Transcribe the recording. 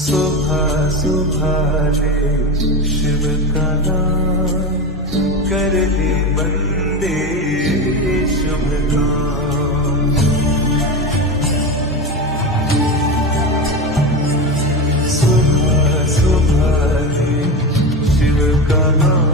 सुबह सुबह शिव का नाम कर ले बंदे शुभ काम। सुबह सुबह शिव का नाम